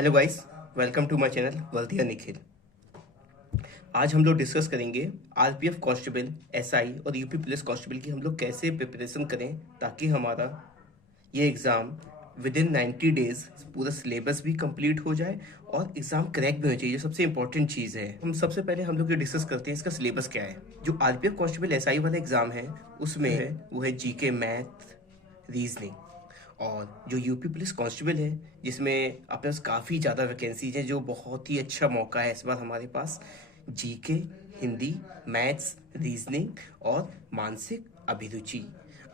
Hello guys, welcome to my channel वल्दिया निखिल। आज हम लोग डिस्कस करेंगे आरपीएफ कांस्टेबल, एसआई और यूपी पुलिस कांस्टेबल की हम लोग कैसे प्रिपरेशन करें ताकि हमारा ये एग्ज़ाम विद इन 90 डेज पूरा सिलेबस भी कंप्लीट हो जाए और एग्ज़ाम क्रैक भी होना चाहिए, जो सबसे इंपॉर्टेंट चीज़ है। हम सबसे पहले हम लोग ये डिस्कस करते हैं इसका सिलेबस क्या है। जो आरपीएफ कांस्टेबल एसआई वाला एग्ज़ाम है उसमें है वो है जीके, मैथ, रीजनिंग। और जो यूपी पुलिस कांस्टेबल है जिसमें अपने पास काफ़ी ज़्यादा वैकेंसीज हैं, जो बहुत ही अच्छा मौका है इस बार हमारे पास। जीके, हिंदी, मैथ्स, रीजनिंग और मानसिक अभिरुचि।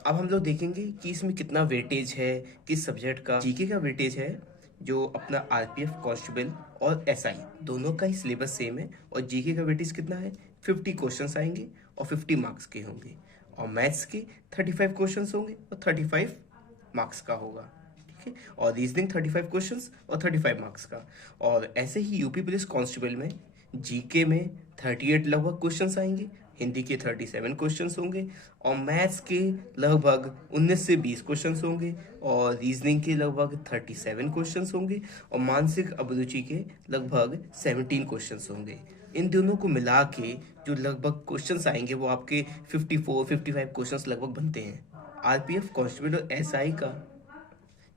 अब हम लोग देखेंगे कि इसमें कितना वेटेज है किस सब्जेक्ट का। जीके का वेटेज है जो अपना आरपीएफ कांस्टेबल और एसआई दोनों का ही सिलेबस सेम है, और जीके का वेटेज कितना है, 50 क्वेश्चंस आएंगे और 50 मार्क्स के होंगे। और मैथ्स के 35 क्वेश्चंस होंगे और 35 मार्क्स का होगा। ठीक है, और रीजनिंग 35 क्वेश्चंस और 35 मार्क्स का। और ऐसे ही यूपी पुलिस कांस्टेबल में जीके में 38 लगभग क्वेश्चंस आएंगे, हिंदी के 37 क्वेश्चंस होंगे, और मैथ्स के लगभग 19 से 20 क्वेश्चंस होंगे, और रीजनिंग के लगभग 37 क्वेश्चंस होंगे, और मानसिक अभिरुचि के लगभग 17 क्वेश्चंस होंगे। इन दोनों को मिला के जो लगभग क्वेश्चंस आएंगे वो आपके 54-55 क्वेश्चंस लगभग बनते हैं। आरपीएफ कांस्टेबल और एसआई का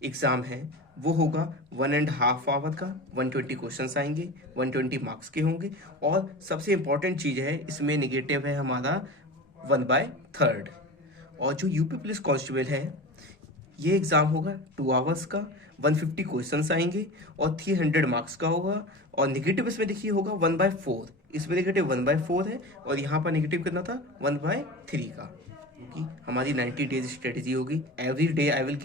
एग्ज़ाम है वो होगा 1.5 आवर का। 120 क्वेश्चंस आएंगे, 120 मार्क्स के होंगे, और सबसे इंपॉर्टेंट चीज़ है इसमें निगेटिव है हमारा 1/3। और जो यूपी पुलिस कांस्टेबल है ये एग्ज़ाम होगा 2 आवर्स का। 150 क्वेश्चंस आएंगे और 300 मार्क्स का होगा। और निगेटिव इसमें देखिए होगा 1/4। इसमें निगेटिव 1/4 है, और यहाँ पर निगेटिव कितना था, 1/3 का। क्योंकि हमारी 90 डेज स्ट्रेटेजी होगी। Every day I will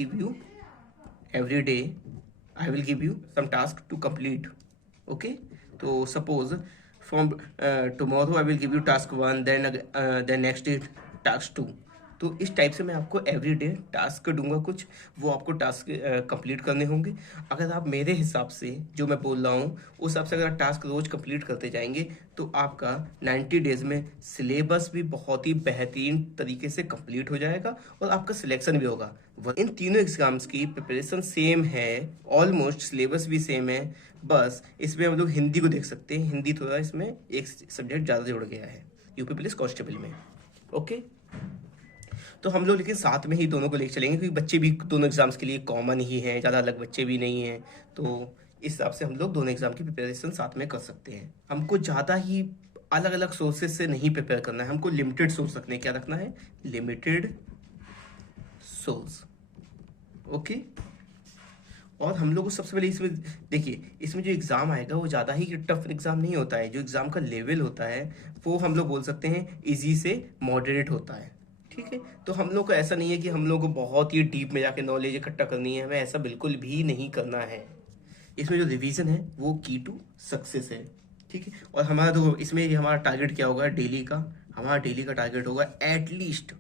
give you some task to complete. Okay, तो suppose from tomorrow I will give you task 1, then next day task 2। तो इस टाइप से मैं आपको एवरी डे टास्क दूंगा कुछ, वो आपको टास्क कंप्लीट करने होंगे। अगर आप मेरे हिसाब से जो मैं बोल रहा हूँ उस हिसाब से अगर आप टास्क रोज कंप्लीट करते जाएंगे तो आपका 90 डेज में सिलेबस भी बहुत ही बेहतरीन तरीके से कंप्लीट हो जाएगा और आपका सिलेक्शन भी होगा। इन तीनों एग्जाम्स की प्रिपरेशन सेम है, ऑलमोस्ट सिलेबस भी सेम है। बस इसमें हम लोग हिंदी को देख सकते हैं, हिंदी थोड़ा इसमें एक सब्जेक्ट ज़्यादा जुड़ गया है यूपी पुलिस कांस्टेबल में। ओके, तो हम लोग लेकिन साथ में ही दोनों को लेकर चलेंगे, क्योंकि बच्चे भी दोनों एग्जाम्स के लिए कॉमन ही हैं, ज़्यादा अलग बच्चे भी नहीं हैं। तो इस हिसाब से हम लोग दोनों एग्जाम की प्रिपरेशन साथ में कर सकते हैं। हमको ज़्यादा ही अलग अलग सोर्सेज से नहीं प्रिपेयर करना है, हमको लिमिटेड सोर्स रखने, क्या रखना है, लिमिटेड सोर्स। ओके, और हम लोग को सबसे पहले इसमें देखिए, इसमें जो एग्ज़ाम आएगा वो ज़्यादा ही टफ एग्ज़ाम नहीं होता है। जो एग्ज़ाम का लेवल होता है वो हम लोग बोल सकते हैं इजी से मॉडरेट होता है। ठीक है, तो हम लोग को ऐसा नहीं है कि हम लोग को बहुत ही डीप में जाके नॉलेज इकट्ठा करनी है, हमें ऐसा बिल्कुल भी नहीं करना है। इसमें जो रिवीजन है वो की टू सक्सेस है। ठीक है, और हमारा तो इसमें हमारा टारगेट क्या होगा डेली का, हमारा डेली का टारगेट होगा एटलीस्ट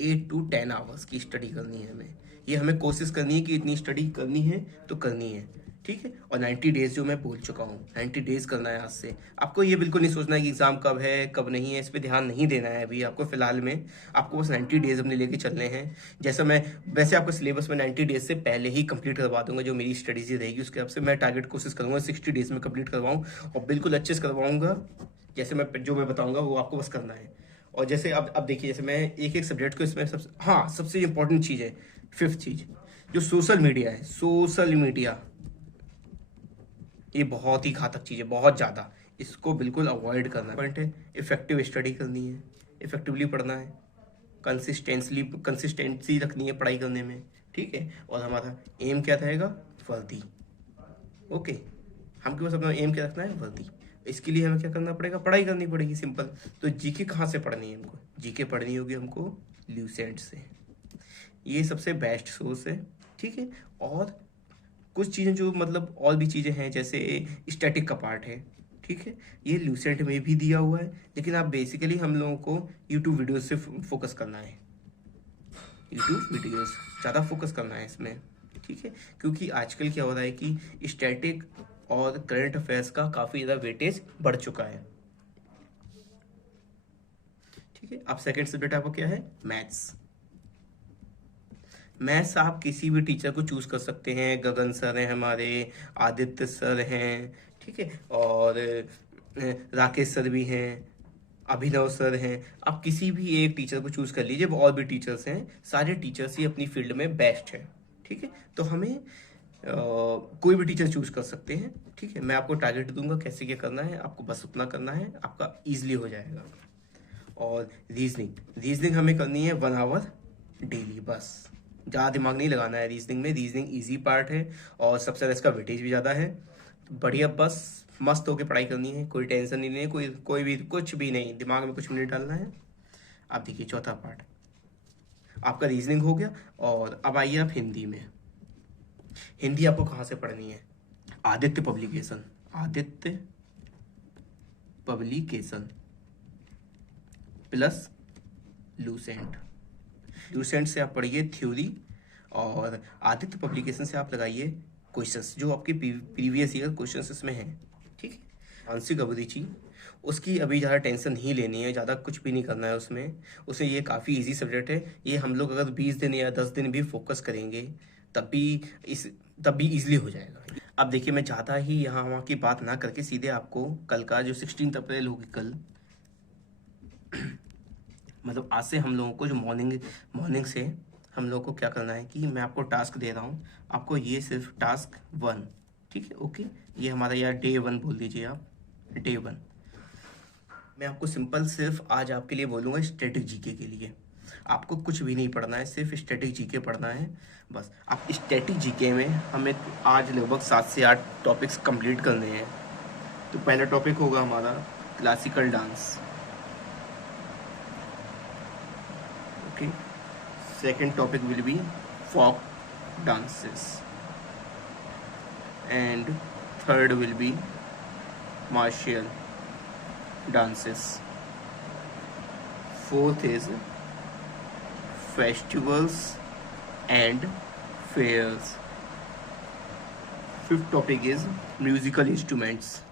8 to 10 आवर्स की स्टडी करनी है हमें। ये हमें कोशिश करनी है कि इतनी स्टडी करनी है तो करनी है। ठीक है, और 90 डेज जो मैं बोल चुका हूँ, 90 डेज करना है आज से। आपको ये बिल्कुल नहीं सोचना है कि एग्जाम कब है कब नहीं है, इस पर ध्यान नहीं देना है अभी आपको। फिलहाल में आपको बस 90 डेज अपने लेके चलने हैं। जैसा मैं वैसे आपको सिलेबस में 90 डेज से पहले ही कंप्लीट करवा दूंगा। जो मेरी स्टडीज रहेगी उसके हिसाब से मैं टारगेट कोशिश करूँगा 60 डेज में कंप्लीट करवाऊँ, और बिल्कुल अच्छे से करवाऊँगा। जैसे मैं बताऊँगा वो आपको बस करना है। और जैसे अब देखिए, जैसे मैं एक एक सब्जेक्ट को इसमें सबसे इंपॉर्टेंट चीज़ है, 5th चीज़, जो सोशल मीडिया है। सोशल मीडिया ये बहुत ही घातक चीज़ है, बहुत ज़्यादा। इसको बिल्कुल अवॉइड करना पॉइंट है। इफेक्टिव स्टडी करनी है, इफेक्टिवली पढ़ना है, कंसिस्टेंसी रखनी है पढ़ाई करने में। ठीक है, और हमारा एम क्या रहेगा, वर्दी। ओके, हमके पास अपना एम क्या रखना है, वर्दी। इसके लिए हमें क्या करना पड़ेगा, पढ़ाई करनी पड़ेगी, सिंपल। तो जीके कहाँ से पढ़नी है हमको, जीके पढ़नी होगी हमको ल्यूसेंट से। ये सबसे बेस्ट सोर्स है। ठीक है, और कुछ चीज़ें जो मतलब और भी चीज़ें हैं जैसे स्टैटिक का पार्ट है। ठीक है, ये ल्यूसेंट में भी दिया हुआ है, लेकिन आप बेसिकली हम लोगों को यूट्यूब वीडियोस से फोकस करना है, यूट्यूब वीडियोस ज़्यादा फोकस करना है इसमें। ठीक है, क्योंकि आजकल क्या हो रहा है कि स्टैटिक और करंट अफेयर्स का काफ़ी ज़्यादा वेटेज बढ़ चुका है। ठीक है, अब सेकंड सब्जेक्ट आपका क्या है, मैथ्स। मैथ्स आप किसी भी टीचर को चूज कर सकते हैं, गगन सर हैं हमारे, आदित्य सर हैं, ठीक है, और राकेश सर भी हैं, अभिनव सर हैं। आप किसी भी एक टीचर को चूज कर लीजिए, और भी टीचर्स हैं, सारे टीचर्स ही अपनी फील्ड में बेस्ट है, ठीक है। तो हमें कोई भी टीचर चूज कर सकते हैं, ठीक है। मैं आपको टारगेट दूंगा कैसे क्या करना है, आपको बस उतना करना है, आपका ईजिली हो जाएगा। और रीजनिंग हमें करनी है 1 आवर डेली, बस ज़्यादा दिमाग नहीं लगाना है रीजनिंग में। रीजनिंग इजी पार्ट है और सबसे ज़्यादा इसका वेटेज भी ज़्यादा है। तो बढ़िया बस मस्त होकर पढ़ाई करनी है, कोई टेंशन नहीं है, कोई भी कुछ भी नहीं, दिमाग में कुछ भी नहीं डालना है। आप देखिए चौथा पार्ट आपका रीजनिंग हो गया। और अब आइए आप हिंदी में। हिंदी आपको कहाँ से पढ़नी है? आदित्य पब्लिकेशन प्लस लूसेंट से आप पढ़िए थ्योरी, और आदित्य पब्लिकेशन से आप लगाइए क्वेश्चंस जो आपके प्रीवियस ईयर क्वेश्चंस इसमें हैं, ठीक है। मानसिक अभिरुचि, उसकी अभी ज़्यादा टेंशन नहीं लेनी है, ज़्यादा कुछ भी नहीं करना है उसमें ये काफ़ी इजी सब्जेक्ट है। ये हम लोग अगर 20 दिन या 10 दिन भी फोकस करेंगे तब भी इजीली हो जाएगा। अब देखिए मैं चाहता ही यहाँ वहाँ की बात ना करके सीधे आपको कल का जो 16 अप्रैल होगी कल, मतलब आज से हम लोगों को जो मॉर्निंग से हम लोगों को क्या करना है कि मैं आपको टास्क दे रहा हूँ, आपको ये सिर्फ टास्क 1, ठीक है, ओके। ये हमारा यार डे 1 बोल दीजिए आप, डे 1। मैं आपको सिंपल सिर्फ आज आपके लिए बोलूँगा स्टैटिक जीके के लिए। आपको कुछ भी नहीं पढ़ना है, सिर्फ स्टैटिक जीके पढ़ना है बस। आप स्टैटिक जीके में हमें आज लगभग 7 से 8 टॉपिक्स कंप्लीट करने हैं। तो पहला टॉपिक होगा हमारा classical dance, okay. Second topic will be folk dances, and third will be martial dances. Fourth is festivals and fairs. Fifth topic is musical instruments.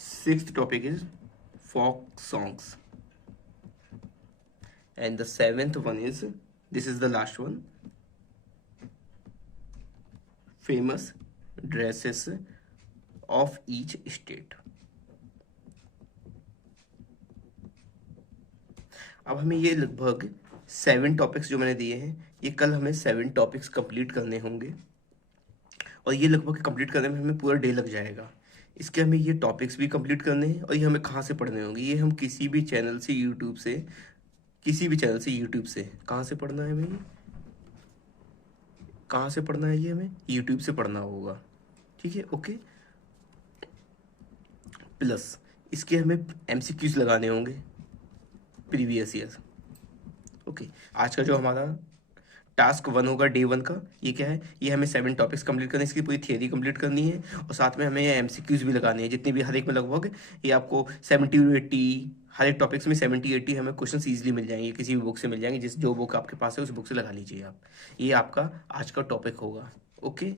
Sixth topic is folk songs. And the seventh one is, this is the last one, famous dresses of each state. अब हमें ये लगभग 7 topics जो मैंने दिए हैं, ये कल हमें 7 टॉपिक्स कंप्लीट करने होंगे, और ये लगभग कंप्लीट करने में हमें पूरा डे लग जाएगा। इसके हमें ये टॉपिक्स भी कंप्लीट करने हैं, और ये हमें कहाँ से पढ़ने होंगे? ये हम किसी भी चैनल से यूट्यूब से कहाँ से पढ़ना है हमें? कहाँ से पढ़ना है? ये हमें यूट्यूब से पढ़ना होगा, ठीक है, ओके। प्लस इसके हमें MCQs लगाने होंगे प्रीवियस ईयर, ओके। आज का जो हमारा टास्क 1 होगा डे 1 का, ये क्या है? ये हमें 7 टॉपिक्स कंप्लीट करने हैं, इसकी पूरी थियरी कंप्लीट करनी है, और साथ में हमें ये MCQs भी लगाने हैं, जितनी भी हर एक में लगभग ये आपको 70-80 हर एक टॉपिक्स में 70-80 हमें क्वेश्चन ईजिली मिल जाएंगे, किसी भी बुक से मिल जाएंगे, जो बुक आपके पास है उस बुक से लगा लीजिए आप। ये आपका आज का टॉपिक होगा, ओके।